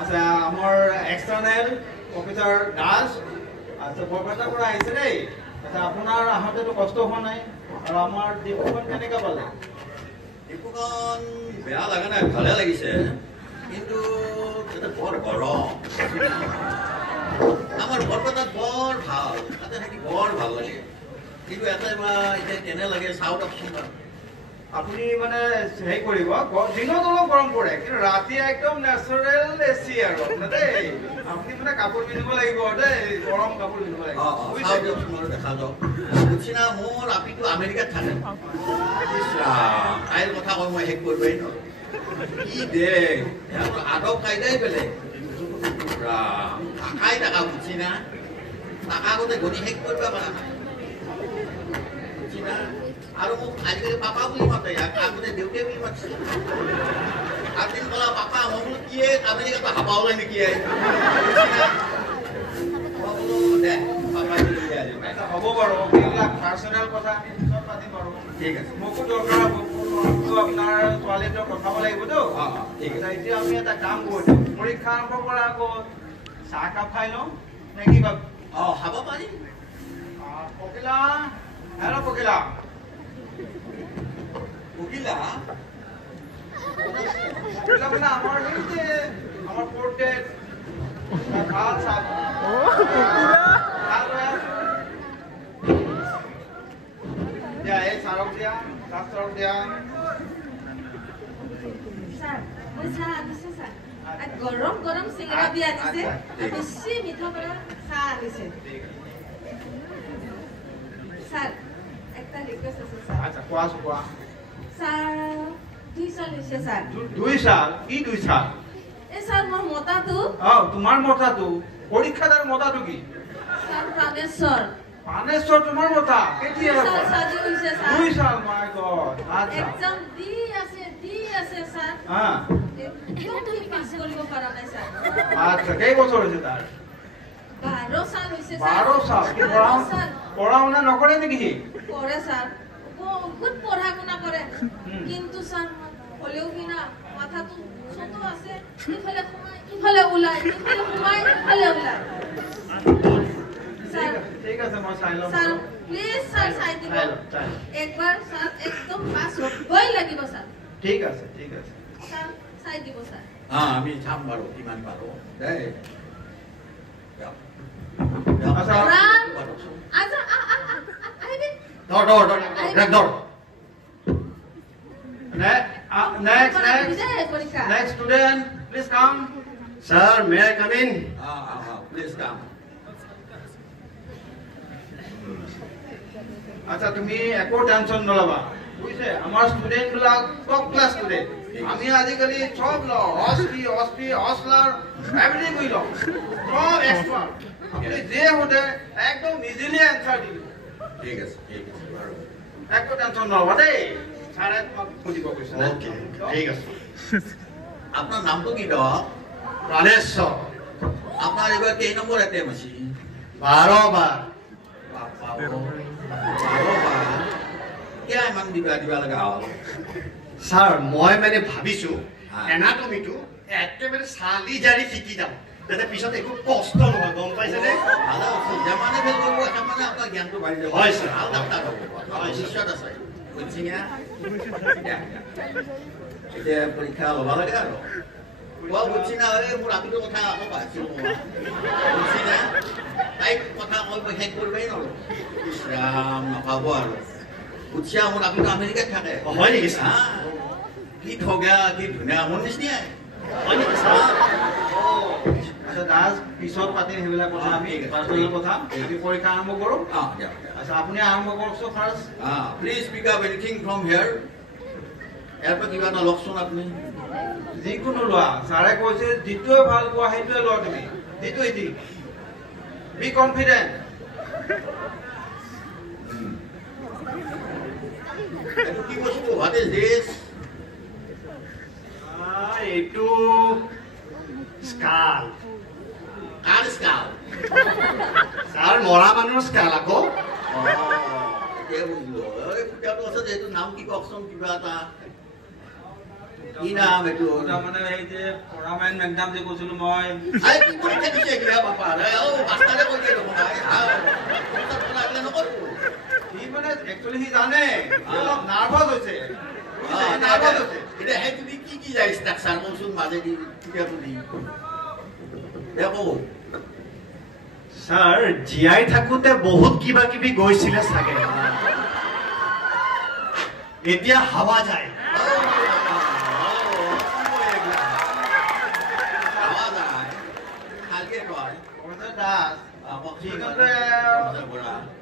আচ্ছা আমাৰ external officer Das আচ্ছা বৰপেটাৰ পৰা আহিছে দেই আচ্ছা আপোনাৰ আহোঁতেতো কষ্ট হোৱা নাই আৰু আমাৰ ডিপুখন কেনেকৈ পালে ডিপুখন বেয়া লগা নাই ভালে লাগিছে কিন্তু এটা বৰ গৰম আমাৰ বৰপেটাত বৰ ভাল তাতে থাকি বৰ ভাল লাগে কিন্তু এটা এতিয়া কেনে লাগে চাউথ অপশ্যন আপুনি মানে হেৰি কৰিব দিনত অলপ গৰম পৰে কিন্তু ৰাতি একদম নেচাৰেল এচি আৰু দেই আপুনি মানে কাপোৰ পিন্ধিব লাগিব দেই গৰম কাপোৰ পিন্ধিব লাগিব দেখা যাওক বুজিনা মোৰ আপিটো আমেৰিকাত থাকে তাইৰ কথা কৈ মই শেষ কৰিবই নোৱাৰো কি দে আদব কাইদাই বেলেগ টাকাই টাকা বুজি না টাকা আগতে গণি শেষ কৰিব পৰা নাই বুজি না আৰু মোক আজিকালি পাপা বুলি মাতে আগতে দেউতাই বুলি মাতিছিল আজিন কলা পাপা মই বোলো কি আমেৰিকাতো হাপা ওলাই নেকি দে পাপাই হ'ব বাৰু এইবিলাক পাৰ্চনেল কথা চব পাতিম বাৰু ঠিক আছে মোকো দৰকাৰ হ'ব আপোনাৰ ছোৱালীটোক পঠাব লাগিবতো ঠিক আছে এতিয়া আমি এটা কাম কৰোঁ পৰীক্ষা আৰম্ভ কৰাৰ আগত চাহ কাপ খাই লওঁ নে কি ভাব খাব পাৰিম পকিলা হেল্ল' পকিলা পকিলা মানে আমাৰ এই যে আমাৰ পোৰ্ট্ৰেট ভাল চাহ দিয়া এই চাৰক দিয়া চাৰক দিয়া গৰম গৰম চিঙৰা বি আনিছে বেছি মিঠা পৰা চাহ আনিছে স্যাৰ একটা ৰিকোয়েস্ট আছে স্যাৰ আচ্ছা কোৱা স্যাৰ 2 সাল হৈছে স্যাৰ 2 সাল কি 2 সাল এ স্যাৰ মোৰ মতাটো তোমাৰ মতাটো পৰীক্ষাদাৰ মতাটো কি স্যাৰ প্ৰাণেশ্বৰ তোমাৰ মতা কেতিয়া স্যার সাজি হৈছে স্যার 2 সাল মাই গড আচ্ছা এক্সাম দি আছে স্যার তুমি পাস কৰিব পৰা নাই স্যাৰ আচ্ছা কেই বছৰ হৈছে তাৰ 12 সাল হৈছে স্যাৰ 12 সাল কি পড়াশোনা নকৰে নেকি কৰে স্যাৰ বহুত পঢ়া-শুনা কৰে কিন্তু স্যার হলেও বিনা মাথাটো ছোট আছে ইফালে ওলাই স্যার ঠিক আছে মই চাই লম স্যার প্লিজ স্যার চাই দিব একবাৰ স্যাৰ একদম পাস হবই লাগিব স্যাৰ ঠিক আছে স্যাৰ চাই দিব স্যাৰ আমি চাম বাৰু কিমান পাৰো দেই আচ্ছা আচ্ছা আইবি ধর next student please come sir may I come in please come আচ্ছা তুমি একো টেনশন নলবা বুঝছে আমাৰ স্টুডেন্ট বিলাক টপ ক্লাস স্টুডেন্ট আমি আজিকালি সব ল অস্পি অসলার এভরিথিং উই ল সব এক্সপার্ট আপনি যে হতে একদম ইজিলি অ্যানসার দিল ঠিক আছে বাৰু একো টেনশন নলবা দেই ছাৰে তোমাক বুজিব কৈছে ওকে ঠিক আছে আপোনাৰ নামটো কি দ প্ৰাণেশ্বৰ আপোনাৰ এবাৰ কেই নম্বৰ এটেম আছে 12 বার কিয় ইমান দিবা লগা হ'ল স্যার মই মানে ভাবিছো এনাটমিটো একেবাৰে চালি জাৰি শিকি যাম যাতে পিছত একো কষ্ট নহয় গম পাইছেনে যিমানে ফেল কৰিব সিমানে আপোনাৰ জ্ঞানটো বাঢ়ি যাব হয় স্যাৰ ভাল ডাক্তাৰ হ'ব ভৱিষ্যত আছে বুজিছা এতিয়া পৰীক্ষা ল'ব লাগে আৰু বুজি না মোৰ আপিটোৰ কথা আকৌ পাইছিলোঁ বুজি না তাইক কথা মই শেষ কৰিবই নোৱাৰো ইছৰাম নাপাব আৰু বুজিয়া মোৰ আপিটো আমেৰিকাত থাকে হয় নেকি স্যাৰ কি ঠগা কি ধুনীয়া মোৰ নিচিনাই হয় নেকি স্যাৰ আচ্ছা দাস পিছত পাতিম সেইবিলাক কথা আমি পাৰ্সোনাল কথা আমি পৰীক্ষা আৰম্ভ কৰোঁ আচ্ছা আপুনি আৰম্ভ কৰকচোন first please pick up anything from here ইয়াৰ পৰা কিবা এটা লওকচোন আপুনি যিকোনো লোৱা ছাৰে কৈছে যিটোৱে ভাল পোৱা সেইটোৱে লোৱা তুমি যিটো এটি বি কনফিডেন্ট এইটো কি বস্তু হোৱাট ইজ দিছ এইটো স্কাল কাৰ স্কাল স্যাৰ মৰা মানুহৰ স্কাল আকৌ এতিয়া বুজিলো এই ফুটাটো আছে যিহেতু নাম কি কওকচোন কিবা এটা কি নাম এইটো তাৰমানে এই যে পৰামাইন মেকডাম যে কৈছিলো মই আৰে কি পৰীক্ষা দিছে কিবা বাপা মাষ্টাৰে কৈ দিয়ে দেখোন নকৰো সি মানে একচুৱেলি সি জানে অলপ নাৰ্ভাছ হৈছে এতিয়া সেই তুমি কি যায় ষ্ট্ৰাকচাৰ মোৰচোন মাজেদি কেতিয়াবা দি দেখো ছাৰ জীয়াই থাকোঁতে বহুত কিবা কিবি গৈছিলে চাগে এতিয়া হাৱা যায়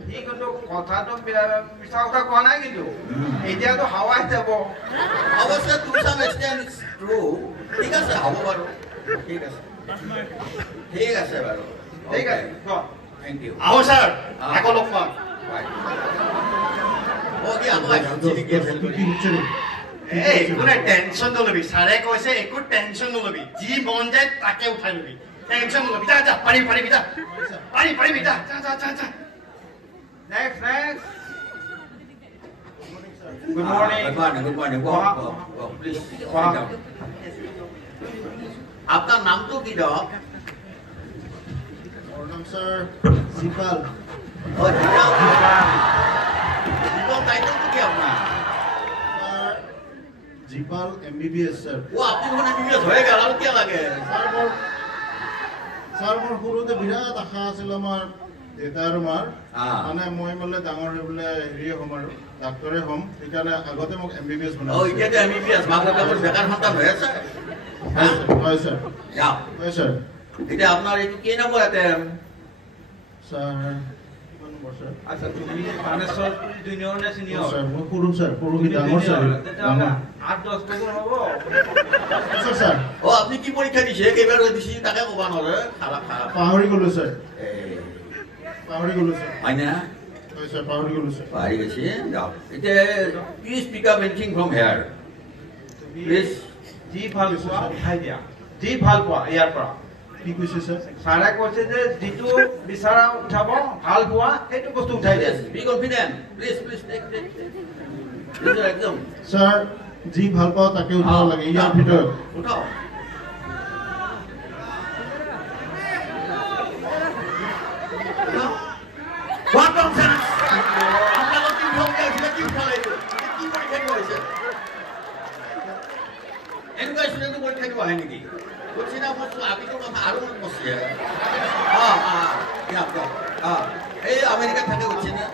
সি কিন্তু কথাটো মিছা কথা কোৱা নাই কিন্তু এতিয়াতো হাৱাই যাব অৱশ্যে ঠিক আছে হ'ব বাৰু ঠিক আছে ঠিক আছে বাৰু ঠিক আছে থেংক ইউ আহো ছাৰ আকৌ লগ পাম একো নাই টেনশ্যন নলবি ছাৰে কৈছে একো টেনশ্যন নলবি যি মন যায় তাকে উঠাই লবি টেনশ্যন নলবি যা যা পাৰিবি যা পাৰিবি যা যা যা যা নেক্সট গুড মৰ্নিং প্লিজ আপনার নামটো কি দক নাম স্যার জিপাল টাইটেলটো কি আপনার জিপাল এমবিবিএস স্যার ও আপনি যখন এমবিবিএস হয়ে গেল আর কি লাগে স্যার মোৰ সৰুতে বিৰাট আশা আছিল আমাৰ দেউতা আৰু মাৰ মানে মই বোলে ডাঙৰ হৈ বোলে হেৰিয়ে হ'ম আৰু ডাক্তৰে হ'ম সেইকাৰণে আগতে মোক এমবিবিএস ও বনাইছিল এতিয়া এমবিবিএস বাংলাদেশৰ বেকাৰ সন্তান হৈ আছে হয় স্যাৰ হয় স্যাৰ এটা আপনাৰ এই কি নাম বলতে স্যাৰ কিমান নম্বৰ স্যাৰ আচ্ছা তুমি মানেশ্বৰ জুনিয়ৰ নে সিনিয়ৰ স্যাৰ মই সৰু কি ডাঙৰ স্যাৰ ডাঙৰ 8-10 বছৰ হ'ব আচ্ছা স্যাৰ ও আপনি কি পৰীক্ষা দিছে কেইবাৰ দিছি তাকে কবা নৰে খাৰাপ খাৰাপ পাহৰি গলো স্যাৰ পাহৰি গলো স্যাৰ হয় না হয় স্যাৰ পাহৰি গলো স্যাৰ পাহৰি গেছি যাও এটা please pick up anything from here please যি ভাল পোৱা উঠাই দিয়া যি ভাল পোৱা ইয়াৰ পৰা কি কৈছে স্যাৰ ছাৰে কৈছে যে যিটো বিচাৰা উঠাব ভাল পোৱা সেইটো বস্তু উঠাই দিয়া be confident please take this একদম স্যার যি ভাল পাওঁ তাকে উঠাব লাগে ইয়াৰ ভিতৰত উঠাও What nonsense! আপনাৰা কি ভাবতে আছেন কি উঠালে কি পৰীক্ষা কৰেছে এনেকুৱা স্টুডেন্ট পরীক্ষা দিব হয় নেকি বলছি না বস্তু আপনি তো কথা আরো মনে করছে এই আমেরিকা থেকে হচ্ছে না